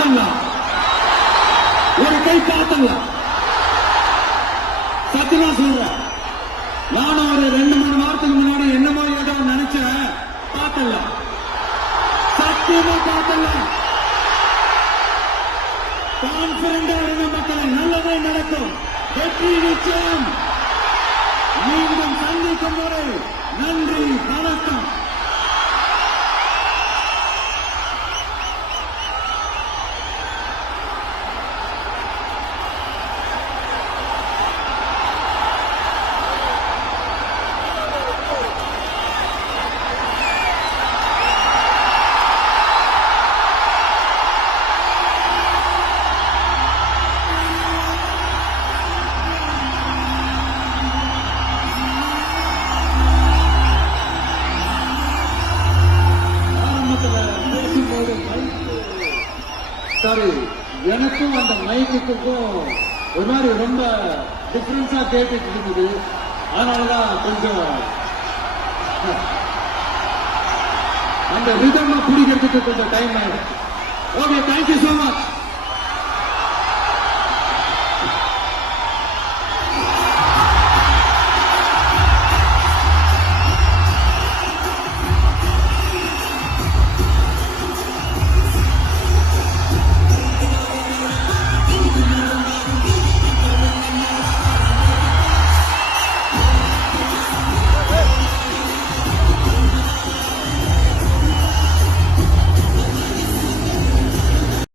பார்த்தலாம், ஒரு கை பார்த்தலாம். சத்தியமா சொல்றேன், நானும் ஒரு 2 மணி நேரத்துக்கு முன்னாடி என்னமோ ஏதோ நினைச்சேன். பார்த்தலாம், சத்தியமா பார்த்தலாம். கான்பிடண்டா இருந்த மக்களை, நல்லதே நடக்கும், வெற்றி நிச்சயம். மீண்டும் சந்திக்கும் வரை நன்றி, வணக்கம். சாரி, எனக்கும் அந்த மைக்குக்கும் ஒரு மாதிரி ரொம்ப டிஃபரன்ஸா கேட்டுட்டு இருக்குது. அதனாலதான் கொஞ்சம் அந்த ரிதம் பிடிக்கிறதுக்கு கொஞ்சம் டைம் ஆயிடும். Okay, thank you so much.